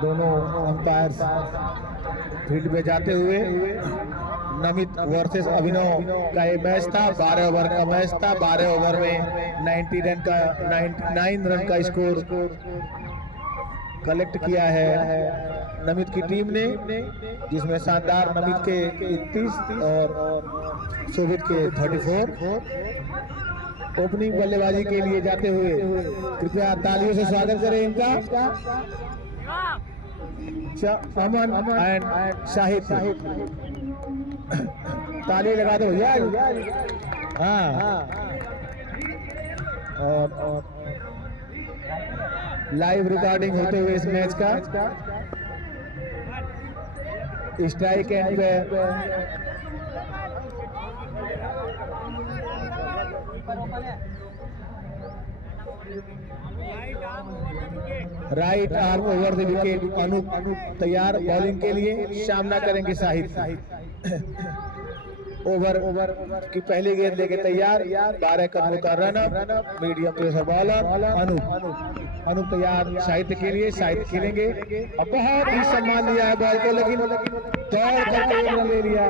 दोनों umpire field पे जाते हुए नमित वर्सेस अभिनव का ये मैच था। 12 ओवर का मैच था। 12 ओवर में 99 रन का स्कोर कलेक्ट किया है नमित की टीम ने, जिसमें शानदार नमित के 31 और शोभित के 34। ओपनिंग बल्लेबाजी के लिए जाते हुए कृपया तालियों से स्वागत करें इनका अमन एंड शाहिद। ताली लगा दो यार। हाँ, और लाइव रिकॉर्डिंग होते हुए इस मैच का स्ट्राइक एंड पे right arm over the wicket. Anup तैयार बॉलिंग के लिए, सामना करेंगे शाहिद। ओवर की पहली गेंद लेके तैयार। 12 कदमों का run up, medium pressure bowler Anup तैयार शाहिद के लिए। शाहिद खेलेंगे और बहुत ही सम्मान लिया है बॉल को, लेकिन दौड़ करके 1 रन ले लिया,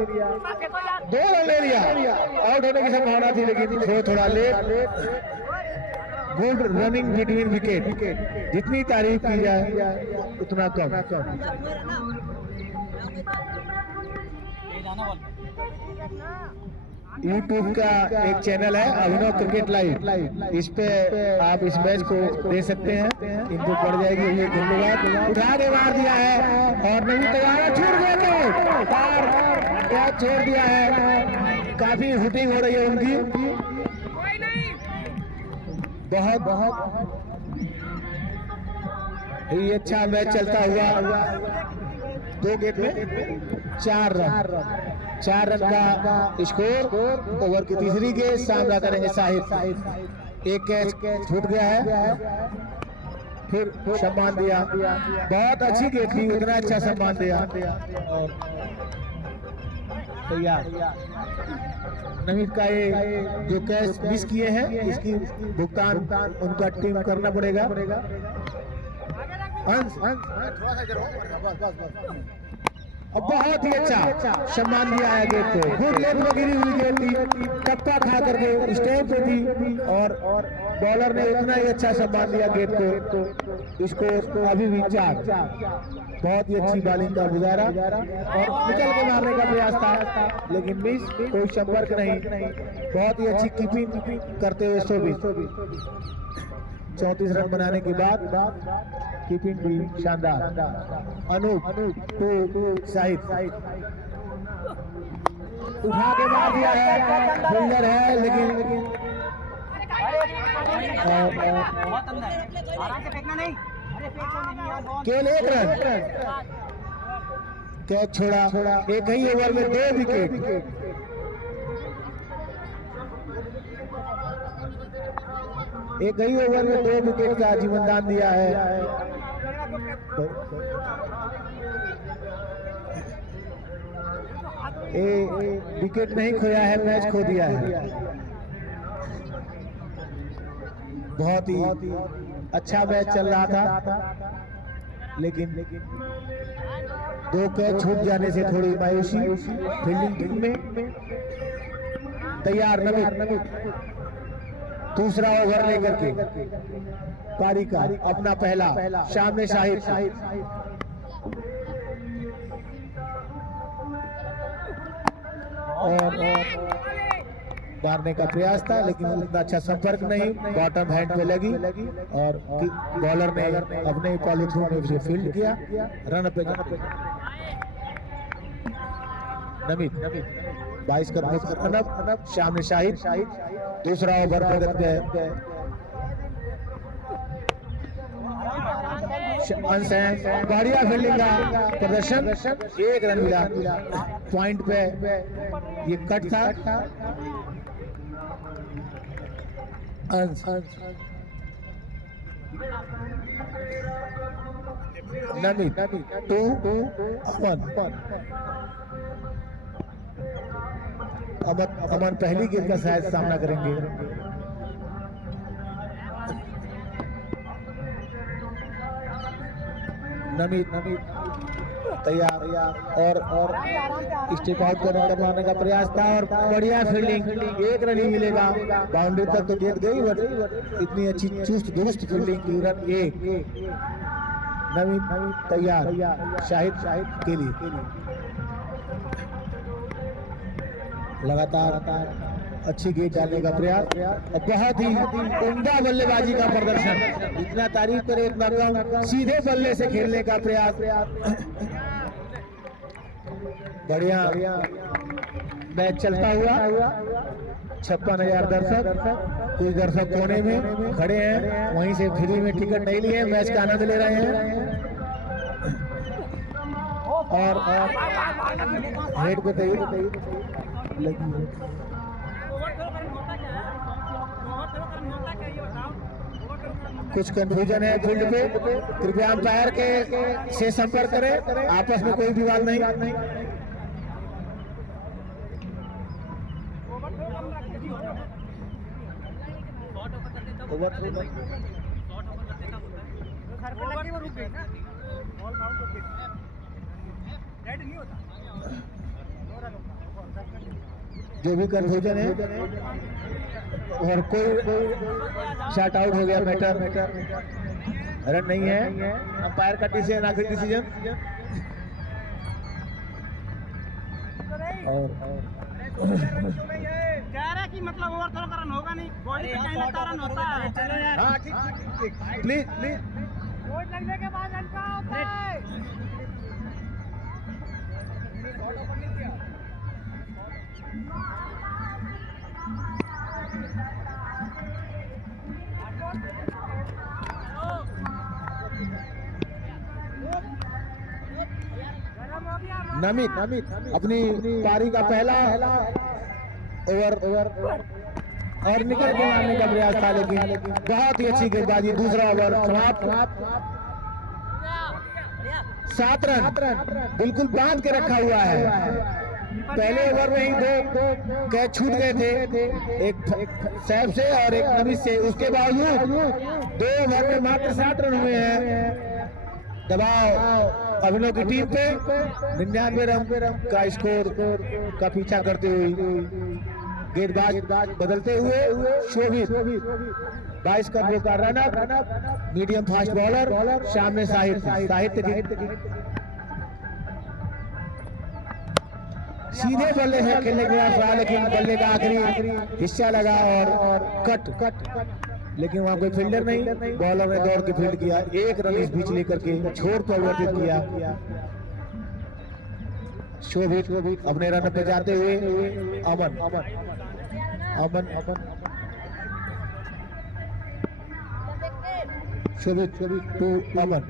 2 रन ले लिया। आउट होने की संभावना थी लेकिन थोड़ा late. Good running between wicket, जितनी तारीफ की जाए उतना कम। YouTube का एक चैनल है अभिनव क्रिकेट लाइव, इस पे आप इस मैच को दे सकते हैं, इनको पड़ जाएगी। ये धन्यवाद। उठा के मार दिया है और नहीं तैयार, छूट गया तो छोड़ दिया है। काफी हुटिंग हो रही है उनकी, बहुत ही अच्छा मैच चलता हुआ। 2 गेंद में 4 रन का स्कोर। ओवर की तीसरी गेंद, सामना करेंगे शाहिद। एक कैच छूट गया है, फिर सम्मान दिया। बहुत अच्छी गेंद थी, उतना अच्छा सम्मान दिया। तैयार नमित का ये जो कैच मिस किए हैं, इसकी भुगतान उनका टीम करना पड़ेगा। अब बहुत ही अच्छा सम्मान दिया है गेंद को। गुड लेग में गिरी हुई गेंद थी, टप्पा खा करके स्टैंड पे थी और बॉलर ने इतना ही अच्छा सम्मान दिया गेंद को। इसको अभी भी 4। बहुत ही अच्छी बॉलिंग का गुजारा और निकल के मारने का प्रयास था, लेकिन मिस, कोई संपर्क नहीं। बहुत ही अच्छी कीपिंग करते हुए 34 रन बनाने के बाद कीपिंग भी शानदार। अनूप टू शाहिद, उठा के मार दिया है, फील्डर है लेकिन केवल 1 रन। कैच छोड़ा, एक ही ओवर में 2 विकेट। एक ही ओवर में 2 विकेट का जीवनदान दिया है। विकेट नहीं खोया है, मैच खो दिया है। बहुत ही अच्छा मैच चल रहा था, लेकिन 2 कैच छूट जाने से थोड़ी मायूसी फील्डिंग टीम में। तैयार नमित, दूसरा ओवर लेकर के पारी का अपना पहला। सामने शाहिद, और मारने का प्रयास था लेकिन उतना अच्छा संपर्क नहीं, बॉटम हैंड पे लगी और बॉलर ने अपने पॉलिथ्रू में उसे फील्ड किया। रन पे नमित 22 कदमों का रनअप। सामने शाहिद, दूसरा ओवर प्रगति है। अंश है, बढ़िया फील्डिंग का प्रदर्शन, 1 रन मिला। पॉइंट पे ये कट था। अंश नमित 2 अमन पहली गेंद का शायद सामना करेंगे। नमित तैयार और स्टेप आउट करवाने का प्रयास था और बढ़िया फील्डिंग, एक रन ही मिलेगा। बाउंड्री तक तो गेंद गई बट इतनी अच्छी चुस्त दुरुस्त फील्डिंग की, रन एक। नमित तैयार शाहिद के लिए लगातार अच्छी गेंद डालने का प्रयास और बहुत ही उम्दा बल्लेबाजी का प्रदर्शन। इतना तारीफ करे इतना कम, सीधे बल्ले से खेलने का प्रयास। बढ़िया मैच चलता हुआ। 56,000 दर्शक, कुछ दर्शक कोने में खड़े हैं, वहीं से फ्री में टिकट नहीं लिए, मैच का आनंद ले रहे हैं। और हेड पे लगी है। कुछ कंफ्यूजन है फील्ड पे, कृपया अंपायर के से संपर्क करें, आपस में कोई विवाद नहीं। जो भी कंफ्यूजन है और कोई शॉट आउट हो गया, मैटर रन नहीं है। अंपायर का डिसीजन, आखिरी डिसीजन। और कि मतलब ओवर थ्रो का रन होगा नहीं, बॉडी पे कहीं लगता रन होता है। हाँ ठीक, प्लीज चोट लगने के बाद रन का होता है। नमित अपनी पारी का पहला ओवर और निकल के मारने का प्रयास था, लेकिन बहुत ही अच्छी गेंदबाजी। दूसरा ओवर समाप्त। 7 रन बिल्कुल बांध के रखा हुआ है। पहले ओवर में ही 2 कैच छूट गए थे, एक सैफ से और एक नमित से। उसके बावजूद 2 ओवर में मात्र 7 रन हुए हैं। दबाव अभिनव की टीम पे 99 रन का स्कोर का पीछा करते हुए गेंदबाज बदलते हुए शोभित 22 कदमों का रनअप, मीडियम फास्ट बॉलर, सामने साहित्य सीधे बल्ले से खेलने के बाद रहा, लेकिन बल्ले का आखिरी हिस्सा लगा और कट, लेकिन वहां कोई फील्डर नहीं। बॉलर ने दौड़ के फील्ड किया, 1 रन इस बीच लेकर के छोर परिवर्तित किया। शोभित अपने रन पे जाते हुए अमन शोभित टू अमन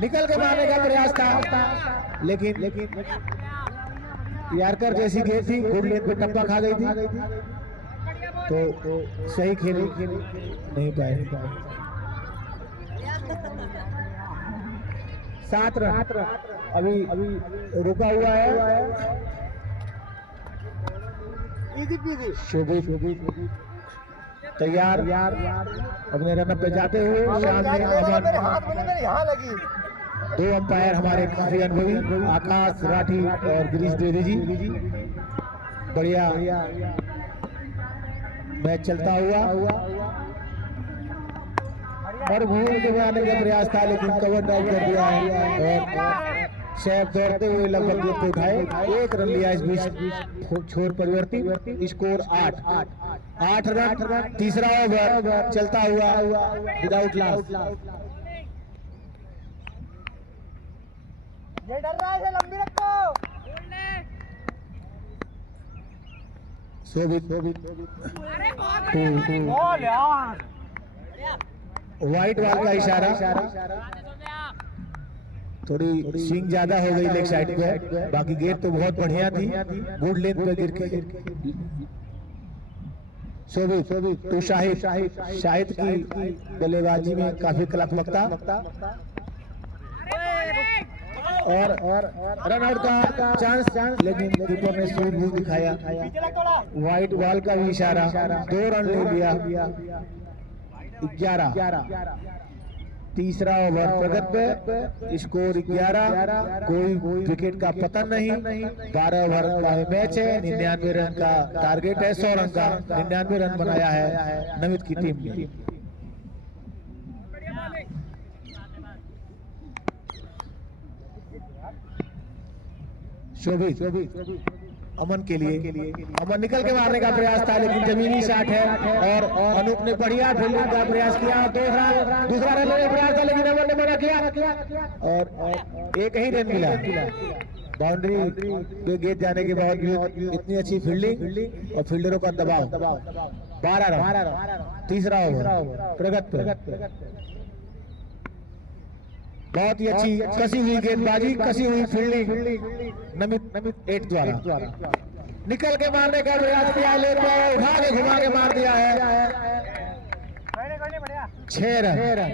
निकल के मारने का प्रयास था, लेकिन यारकर जैसी गेंद थी, गुड लेंथ पे टप्पा खा गई थी, तो सही खेल नहीं पाए। 7 रन अभी रुका हुआ है। शोभित तैयार अपने रन पे जाते हुए। सामने अमन। 2 अंपायर हमारे काफी अनुभवी, आकाश राठी और गिरीश द्विवेदी जी। बढ़िया मैच चलता हुआ और भूल के आने का प्रयास था, लेकिन कवर डाउन कर दिया है और सैफ दौड़ते हुए लगभग गेंद को उठाए। 1 रन लिया इस बीच छोर परिवर्तित। Score 8 run. तीसरा ओवर चलता हुआ विदाउट लॉस। ये डर रहा है, लंबी रखो। शोभित व्हाइट बॉल का इशारा। थोड़ी स्विंग ज्यादा हो गई लेग साइड पे, बाकी गेंद तो बहुत बढ़िया थी, गुड लेंथ पे गिर के। शोभित टू शाहिद की बल्लेबाजी में काफी कलात्मकता और रन आउट का चांस, लेकिन कीपर ने सूझबूझ दिखाया। व्हाइट बॉल का भी इशारा। 2 रन ले लिया। 11 तीसरा ओवर प्रगत पे, स्कोर 11, कोई विकेट का पतन नहीं। 12 ओवर का मैच है, 99 रन का टारगेट है, 100 रन का 99 रन बनाया है नमित की टीम ने। शोभित अमन के लिए, अमन निकल के मारने का प्रयास था लेकिन जमीनी शॉट है और अनूप ने बढ़िया फील्डिंग का प्रयास किया। दूसरा रन लेने का प्रयास था लेकिन अमन ने मना किया और एक ही रन मिला। बाउंड्री पे गेट जाने के बावजूद इतनी अच्छी फील्डिंग और फील्डरों का दबाव। 12 रन, तीसरा ओवर प्रगत पे। बहुत ही अच्छी कसी हुई गेंदबाजी, कसी हुई फील्डिंग नमित 8 द्वारा। निकल के मारने का प्रयास किया, लेकर उठा के घुमा के मार दिया है। 6 रन,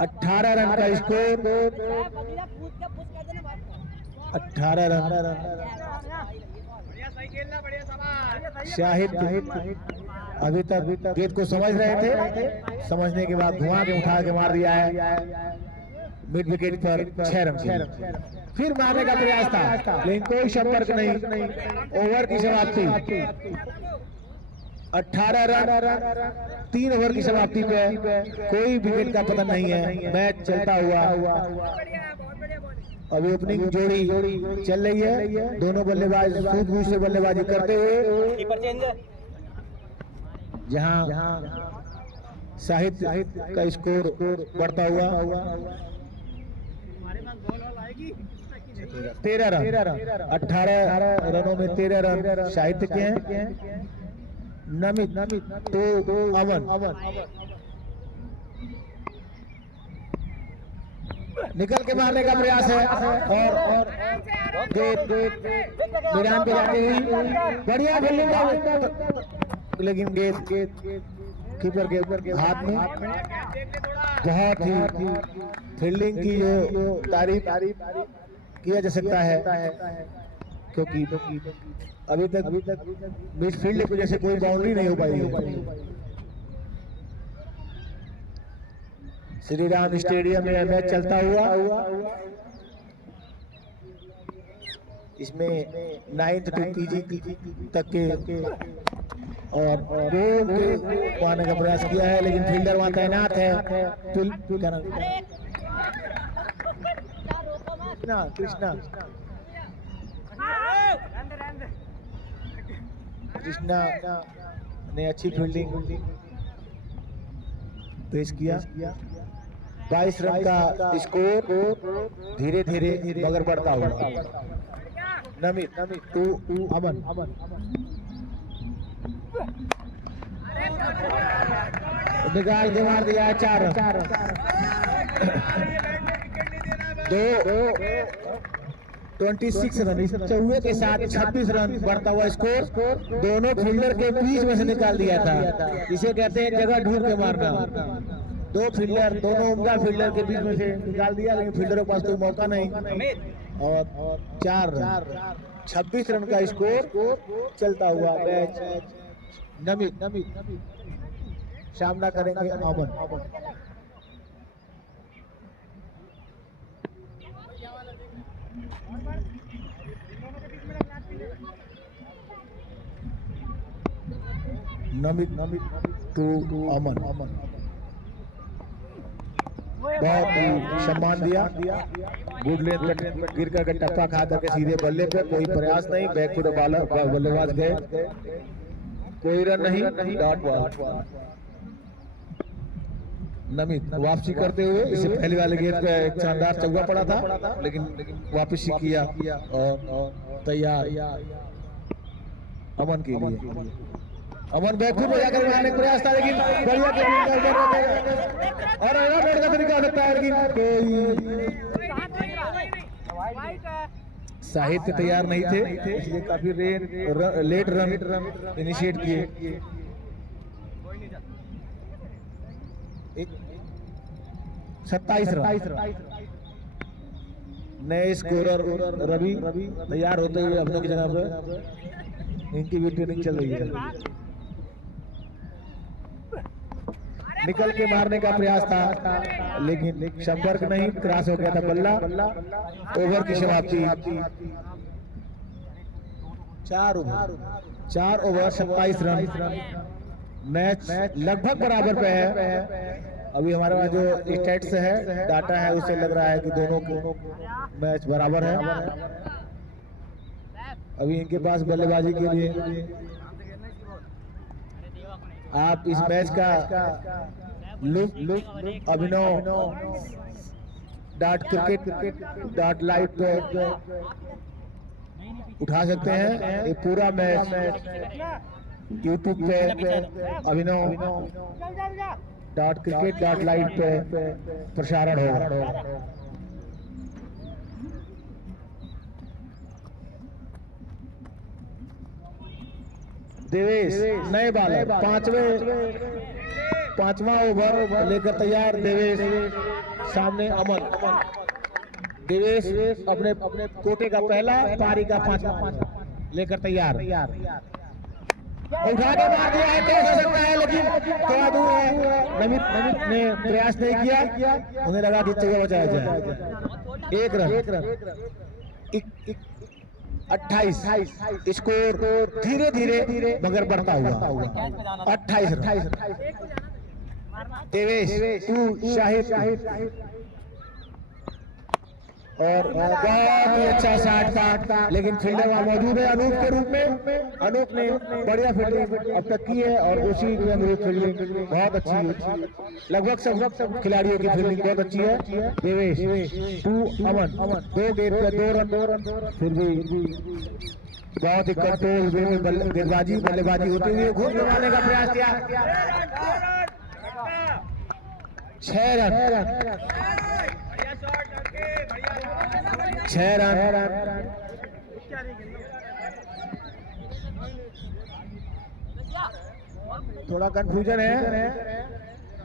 18 रन का स्कोर। 18 रन। शाहिद अभी तक गेंद को समझ रहे थे, समझने के बाद घुमा के उठा के मार दिया है मिड विकेट पर। 6 रन। फिर मारने का प्रयास था लेकिन कोई संपर्क नहीं। ओवर की समाप्ति 18 रन, 3 ओवर की समाप्ति पे कोई विकेट का पतन नहीं है। मैच चलता हुआ अभी ओपनिंग जोड़ी चल रही है। दोनों बल्लेबाज सूझबूझ से बल्लेबाजी करते हुए, जहां साहित्य का स्कोर बढ़ता हुआ। 13 रन, 18 रनों में 13 रन साहित्य के हैं। नमित तो अमन निकल के मारने का प्रयास है और गेंद मैदान पे जाती हुई बढ़िया फील्डिंग, लेकिन गेंद कीपर के हाथ में। बहुत ही फील्डिंग की जो तारीफ किया जा सकता है, क्योंकि अभी तक मिडफील्ड की जैसे कोई बाउंड्री नहीं हो पाई है। श्री राम स्टेडियम में मैच चलता हुआ, इसमें 9th to PG तक के और गोल के पाने का प्रयास किया है, लेकिन फील्डर वहां तैनात है। कृष्णा ने अच्छी फील्डिंग पेश किया। 22 रन का स्कोर धीरे धीरे मगर बढ़ता हुआ। नमित टू अमन निकाल के मार दिया 4 रन। 26 रन, इस चौहे के साथ 26 रन बढ़ता हुआ स्कोर। दोनों फील्डर के बीच में से निकाल दिया था, इसे कहते हैं जगह ढूंढ के मारना। दोनों उम्दा फील्डर के बीच में से निकाल दिया, लेकिन फील्डरों के पास कोई मौका नहीं और 4 रन। 26 रन का स्कोर चलता हुआ मैच। नमित सामना करेंगे अमन। नमित टू अमन बहुत ही सम्मान दिया। गुड लेंथ पे गिर कर टप्पा खा करके सीधे बल्ले पे, कोई प्रयास नहीं। बैक टू द बॉलर, बल्लेबाज गए, कोई रन नहीं। Dot ball. नमित वापसी करते हुए, इससे पहले वाले गेंद पे एक शानदार चौका पड़ा था, लेकिन वापसी किया और तैयार अमन के लिए। अमन बैकफुट में जाकर मारने का प्रयास था, लेकिन बढ़िया और रन का तरीका सकता है, लेकिन साहित्य तैयार नहीं थे, इसलिए काफी लेट रन इनिशिएट किए। 27 रन। नए स्कोरर रवि तैयार होते हुए अपने की जगह पे, इनकी भी ट्रेनिंग चल रही है। निकल के मारने का प्रयास था, लेकिन संपर्क नहीं, क्रॉस हो गया था बल्ला। ओवर की समाप्ति। 4 ओवर 27 रन। मैच लगभग बराबर पे है। अभी हमारे पास जो स्टैट्स है, डाटा है, उससे लग रहा है कि दोनों के मैच बराबर है। अभी इनके पास बल्लेबाजी के लिए आप इस मैच का लुक अभिनव .cricket.live पे उठा सकते हैं। ये पूरा मैच यूट्यूब पे अभिनव .cricket.live पे प्रसारण होगा। देवेश नए बालर, पांचवा ओवर लेकर तैयार। देवेश सामने अमन। देवेश अपने कोटे का पहला, पारी का 5वां लेकर तैयार। उठा के मार दिया है, तेज हो सकता है, लेकिन थोड़ा दूर है। नमित ने प्रयास नहीं किया, उन्हें लगा कि जगह बचाया जाए। 1 रन। 28 स्कोर धीरे धीरे मगर बढ़ता हुआ 28 रन। देवेश शाहिद और बहुत ही अच्छा शॉट था, लेकिन फील्डर वहां मौजूद है अनूप के रूप में। अनूप ने बढ़िया फील्डिंग अब तक की है और उसी के अनुरूप फील्डिंग बहुत अच्छी है। लगभग सब खिलाड़ियों की फील्डिंग बहुत अच्छी है। देवेश 2 अमन 2 गेंद पे 2 रन। फिर भी बहुत ही कंट्रोल वे में बल्लेबाजी होते हुए घूम घुमाने का प्रयास किया। 6 रन। थोड़ा कंफ्यूजन है,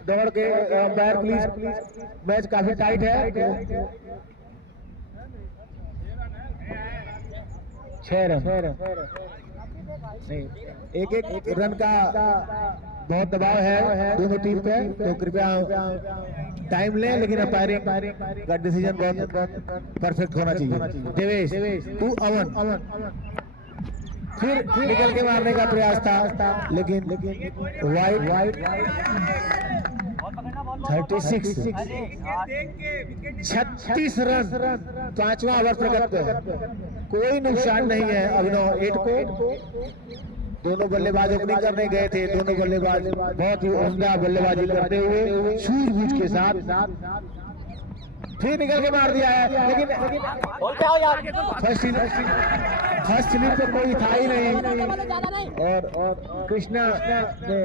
दौड़ के अंपायर प्लीज, मैच काफी टाइट है। 6 रन नहीं, एक रन का बहुत दबाव है दोनों टीम पे, तो कृपया टाइम लें, लेकिन अंपायरिंग का डिसीजन बहुत परफेक्ट होना चाहिए। देवेश 2 अमन फिर निकल के मारने का प्रयास था, लेकिन वाइड 36 रन 5वां ओवर प्रगति पे। कोई नुकसान नहीं है अभिनव 8 को। दोनों बल्लेबाज ओपनिंग करने गए थे, दोनों बल्लेबाज बहुत ही उम्दा बल्लेबाजी करते हुए सूझबूझ के साथ फिर निकल के मार दिया है, लेकिन फर्स्ट स्लिप पे कोई था ही नहीं और कृष्णा ने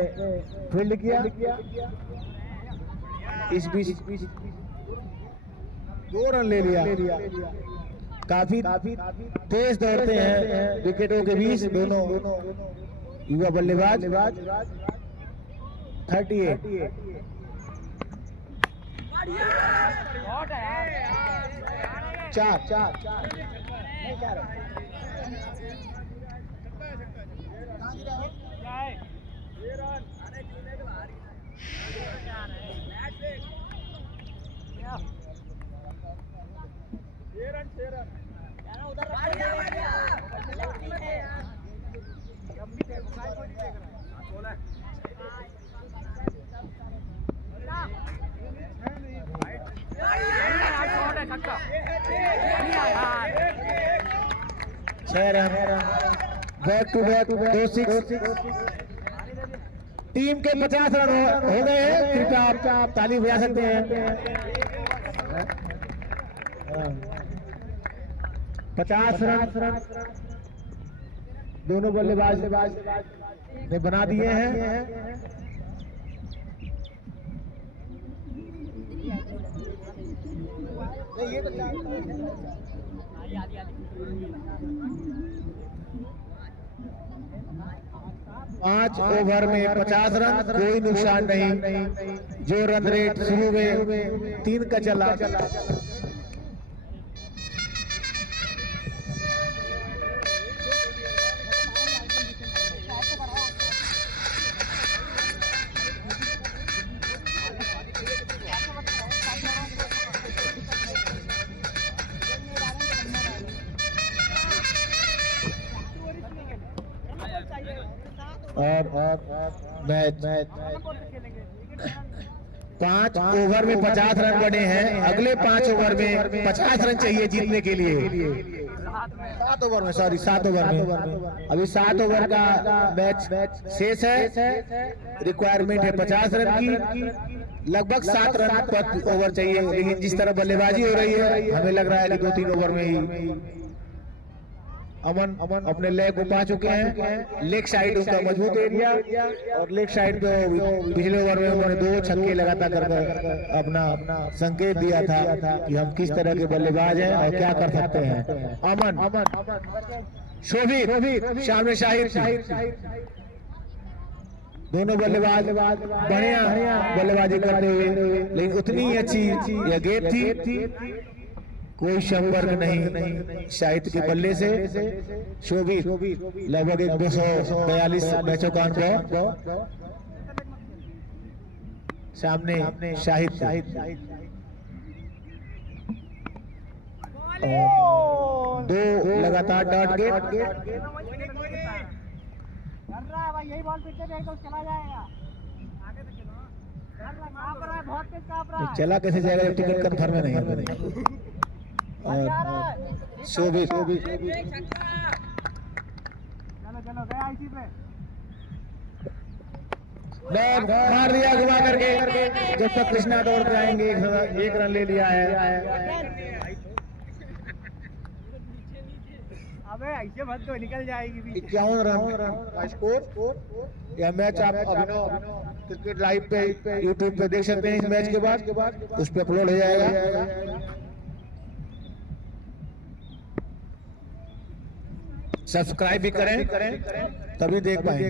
फील्ड किया। इस बीच 2 रन ले लिया। काफी तेज दौड़ते हैं विकेटों के बीच दोनों युवा बल्लेबाज। 38 4 6 run. Back to back 2-6। Team के 50 रन हो गए हैं। कृपया आप ताली बजा सकते हैं। 50 रन दोनों बल्लेबाज ने बना दिए हैं। ये तो 5 ओवर में 50 रन, कोई नुकसान नहीं। जो रन रेट शुरू में 3 का चला, और मैच 5 ओवर में 50 रन बने हैं। अगले 5 ओवर में 50 रन चाहिए जीतने के लिए। 7 ओवर में, सॉरी 7 ओवर में, अभी 7 ओवर का मैच शेष है। रिक्वायरमेंट है 50 रन की, लगभग 7 रन पर ओवर चाहिए। लेकिन जिस तरह बल्लेबाजी हो रही है हमें लग रहा है कि 2-3 ओवर में ही अमन अपने लेग को पा चुके हैं। लेग साइड उनका मजबूत एरिया, और लेग साइड पे पिछले ओवर में उन्होंने 2 छक्के लगातार कर अपना संकेत दिया था कि हम किस तरह के बल्लेबाज हैं और क्या कर सकते हैं। अमन, शोभित, सामने शाहिद, दोनों बल्लेबाज बढ़िया बल्लेबाजी करते हुए, लेकिन उतनी अच्छी यह गेंद थी, कोई संपर्क नहीं शाहिद के बल्ले से। शोभित लगभग 242 मैचों का अनुभव। सामने शाहिद, 2 लगातार डॉट गेट। यही बॉल पीछे देख तो चला जाएगा। आगे से चलो, कांप रहा है, बहुत तेज कांप रहा है। चला कैसे जाएगा जब टिकट कंफर्म है नहीं। शोभित, चलो गया इसी पे। मार दिया घुमा करके। जब तक कृष्णा दौड़ के आएंगे 1 रन ले लिया है। अबे ऐसे मत तो निकल जाएगी। 51 रन का स्कोर। यह मैच आप अभिनव क्रिकेट लाइव पे यूट्यूब पे देख सकते हैं। इस मैच के बाद उस पर अपलोड हो जाएगा। सब्सक्राइब भी करें तभी देख पाएंगे।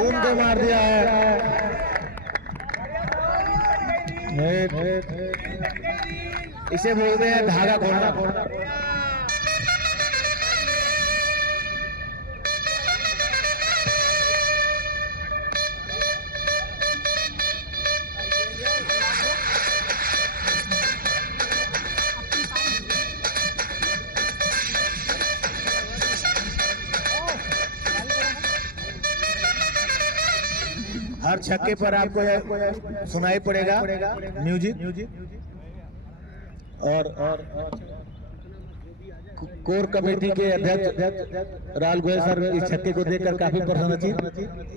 ऊन को मार दिया है। इसे बोलते हैं धागा खोलना। हर छक्के पर आपको सुनाई पड़ेगा म्यूजिक। और कोर कमेटी के अध्यक्ष राहुल गोयल सर इस छक्के को देखकर काफी प्रसन्नचित।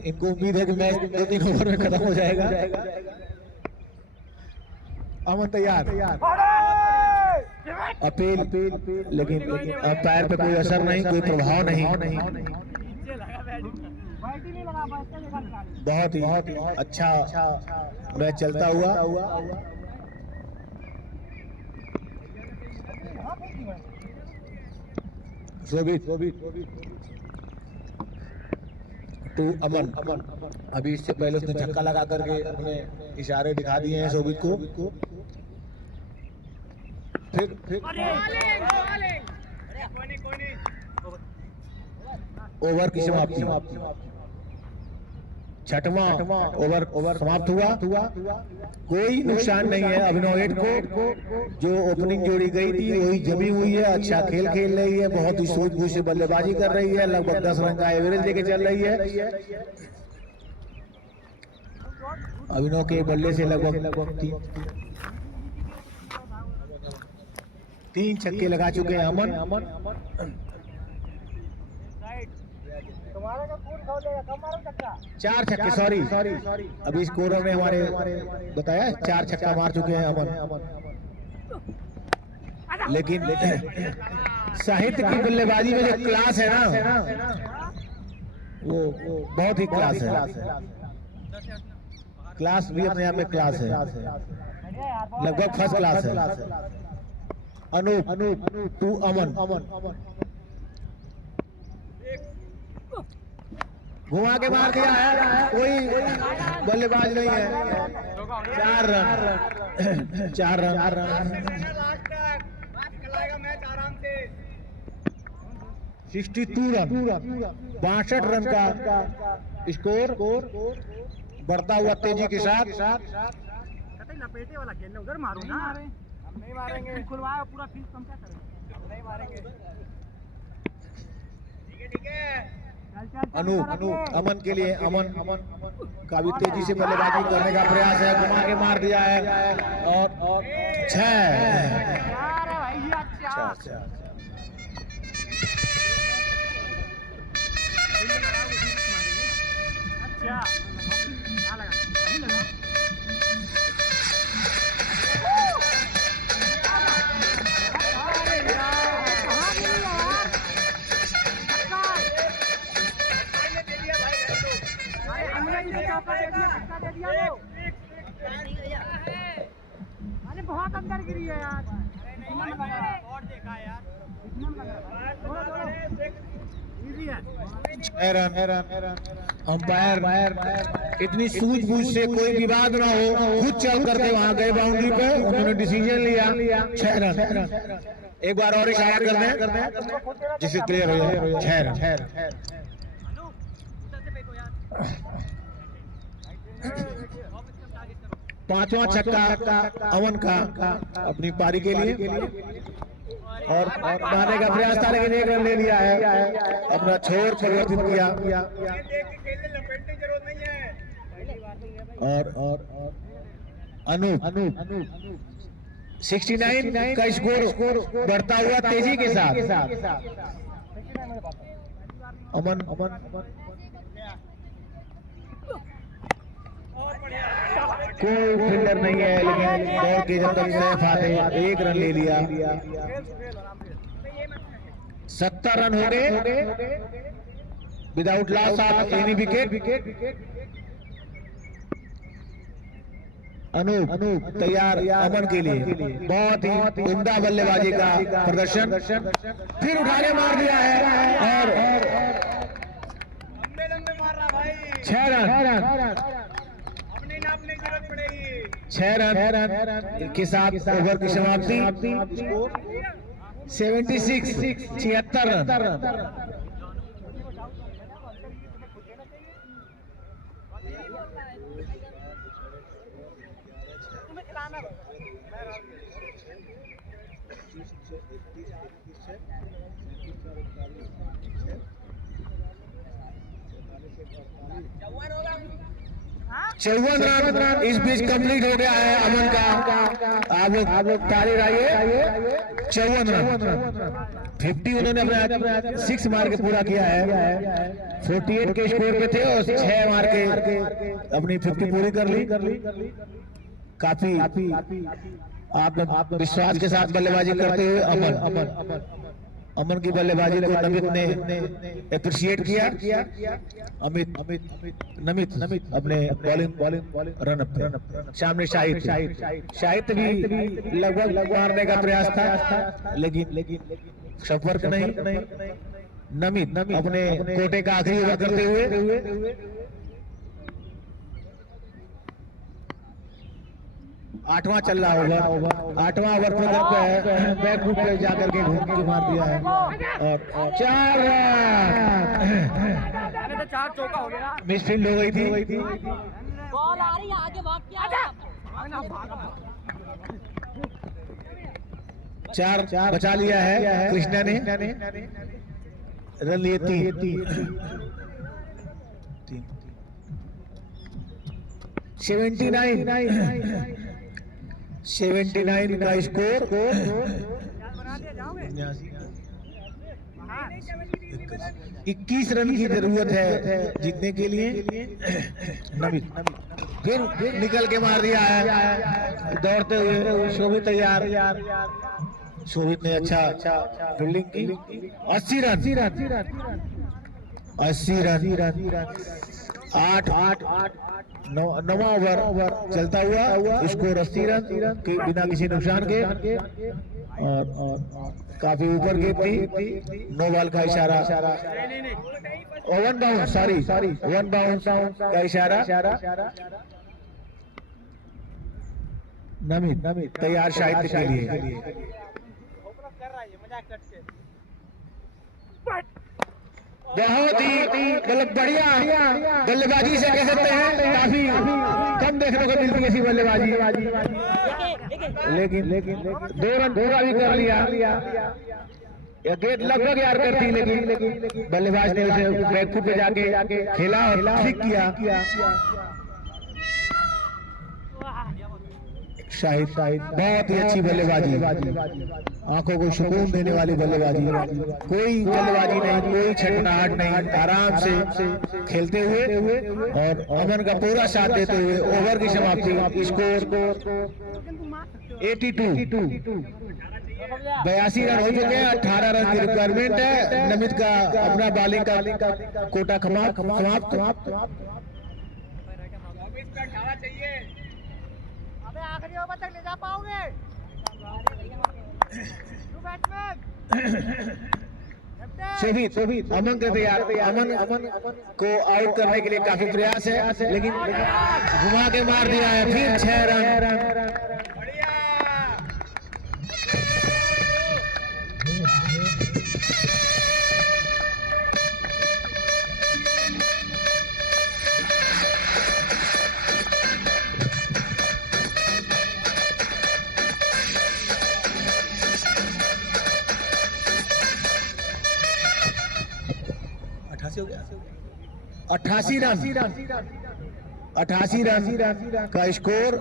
इनको उम्मीद है कि मैच 2-3 ओवर में खत्म हो जाएगा। अमन तैयार, अपील, लेकिन अंपायर पे कोई असर नहीं, कोई प्रभाव नहीं। बहुत ही अच्छा मैच चलता हुआ। शोभित टू अमन। अभी इससे पहले उसने छक्का लगा करके अपने इशारे दिखा दिए हैं शोभित को। फिर ओवर की समाप्ति। 6वां ओवर समाप्त हुआ। कोई नुकसान नहीं है अभिनव एट को। जो ओपनिंग जोड़ी गई थी वही जमी हुई है। अच्छा खेल रही है, बहुत ही सूझबूझ से बल्लेबाजी कर रही है। लगभग 10 रन का एवरेज लेके चल रही है। अभिनव के बल्ले से लगभग 3 छक्के लगा चुके हैं अमन। 4 छक्के, सॉरी अभी स्कोरर ने हमारे बताया 4 छक्का मार चुके हैं अमन। लेकिन साहित्य की बल्लेबाजी में जो क्लास है ना, वो बहुत ही क्लास है। क्लास भी अपने आप में क्लास है, लगभग फर्स्ट क्लास है। अनूप टू अमन, घुमा के मार दिया है। कोई बल्लेबाज नहीं है। 4 रन 62 रन 62 रन का स्कोर बढ़ता हुआ तेजी के साथ। लपेटे वाला खेल उधर मारो ना। हम नहीं मारेंगे, खुलवाया पूरा फीस, हम क्या करेंगे? नहीं मारेंगे। अनूप अमन के लिए अमन काफी तेजी से बल्लेबाजी करने का प्रयास है, घुमा के मार दिया है और 6 अच्छा अरे बहुत अंदर गिरी है यार। और देखा यार अंपायर इतनी सूझबूझ से कोई विवाद ना हो, खुद चल करके वहां गए बाउंड्री पे, उन्होंने डिसीजन लिया 6 रन। एक बार और इशारा कर दें जिससे क्लियर हो जाए। 6 रन। पांचवा छक्का अमन का अपनी पारी के लिए और मारने का प्रयास था, लेकिन 1 रन ले लिया है, अपना छोर परिवर्तित किया और अनूप 69 का स्कोर बढ़ता हुआ तेजी के साथ। अमन कोई फील्डर नहीं है, लेकिन दौड़ के जब तक सैफ आते 1 रन ले लिया। 70 रन हो गए without loss of any wicket. Anup तैयार अमन के लिए, बहुत ही उम्दा बल्लेबाजी का प्रदर्शन, फिर उठा के मार दिया है और 6 रन। 6 रन के साथ ओवर की समाप्ति। 76 रन। चौवन रन इस बीच कंप्लीट हो गया है अमन का। आप लोग ताली लाइए। 54 रन 50 उन्होंने अपने 6 मार के पूरा किया है। 48 के स्कोर पे थे और 6 मार के अपनी 50 पूरी कर ली। काफी आप विश्वास के साथ बल्लेबाजी करते हुए अमन की बल्लेबाजी को नमित ने अप्रिशिएट किया। नमित अपने बॉलिंग रन अप। सामने शाहिद भी लगभग मारने का प्रयास था, लेकिन संपर्क नहीं। नमित अपने कोटे का आखिरी ओवर करते हुए 8वां चल रहा ओवर। 8वां ओवर पर बैक फुट पे जाकर के घूम के मार दिया है और 4 रन। 4 चौका हो गया। मिसफील्ड हो गई थी। बॉल आ रही है, आगे भाग के आ। 4 बचा लिया है कृष्णा ने। रन लिए 3। 79 का स्कोर। 21 रन की जरूरत है जीतने के लिए। नमित फिर निकल के मार दिया है दौड़ते हुए। शोभित तैयार। शोभित ने अच्छा फील्डिंग की। 80 रन। 8 9वां ओवर चलता हुआ स्कोर 80 रन के बिना किसी नुकसान के और काफी ऊपर की थी। नो बॉल का इशारा। 1 बाउंस का इशारा। नमित तैयार शाहिद के लिए। बहुत ही मतलब बढ़िया बल्लेबाजी से कह सकते हैं। काफी कम देखने को मिलती है ऐसी बल्लेबाजी, लेकिन 2 रन पूरा भी कर लिया। यह गेंद लगभग यार करती, लेकिन बल्लेबाज ने उसे बैकफुट पे जाके खेला और ठीक किया। शाहिद बहुत ही अच्छी बल्लेबाजी, आंखों को सुकून देने वाली बल्लेबाजी। कोई बल्लेबाजी नहीं, कोई छटपटाहट नहीं, आराम से खेलते हुए और अमन का पूरा साथ देते हुए ओवर की समाप्ति। स्कोर 82 82 रन हो चुके हैं। 18 रन की रिक्वायरमेंट है। नमित का अपना बॉलिंग का कोटा समाप्त। अबे आखिरी ओवर तक ले जा पाओगे? शोभित अमन के तैयार। अमन को आउट करने के लिए काफी प्रयास है, लेकिन घुमा के मार दिया है। फिर 6 रन। हो गया 88 रन का स्कोर।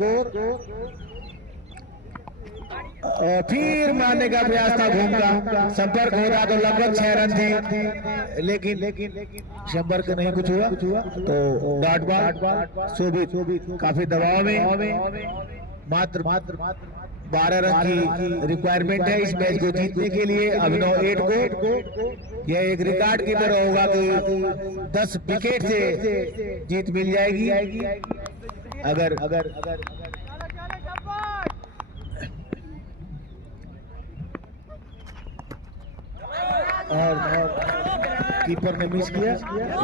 फिर मारने का प्रयास था, घूम का संपर्क हो रहा तो लगभग 6 रन थी, लेकिन संपर्क नहीं कुछ हुआ तो डॉट बॉल। शोभित काफी दबाव में। मात्र 12 रन की रिक्वायरमेंट है इस मैच को जीतने के लिए। अभिनव 8 को यह एक रिकॉर्ड की तरह होगा कि 10 विकेट से जीत मिल जाएगी अगर और कीपर ने मिस किया।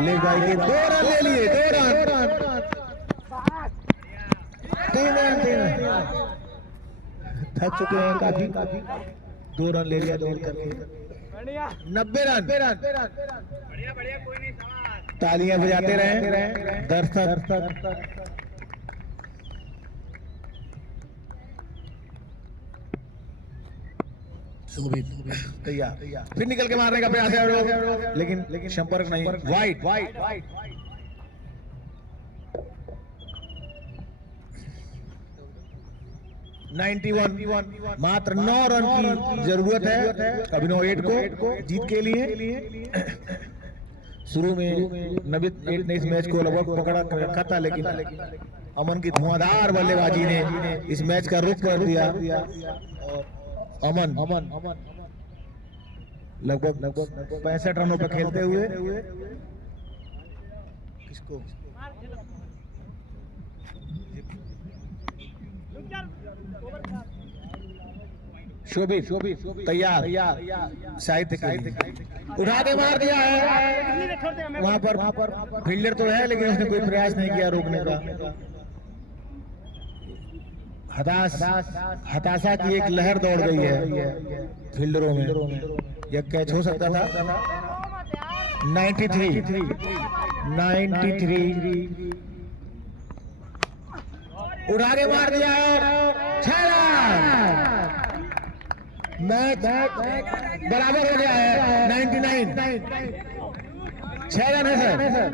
ले बाई के 2 रन ले लिए। 2 रन 3 रन थक चुके हैं काफी। 2 रन ले लिया दौड़ करके। 90 रन। तालियां बजाते रहे दर्शक। तैयार। फिर निकल के मारने का प्रयास है, लेकिन संपर्क नहीं। वाइड 91। मात्र 9 रन की जरूरत है अभिनव 8 को जीत के लिए। शुरू में नमित ने इस मैच को लगभग पकड़ा रखा था, लेकिन अमन की धुआंधार बल्लेबाजी ने इस मैच का रुख कर दिया। अमन लगभग 65 रनों पर खेलते हुए किसको शोभित तैयार। साहित्य उठा के मार दिया है। वहां पर फील्डर तो है, लेकिन उसने कोई प्रयास नहीं किया रोकने का। हताशा की एक लहर दौड़ गई है फील्डरों में। यह कैच हो सकता था। 93 उठा के मार दिया है। 6 रन। मैच बराबर हो गया है। 99 6 रन है सर।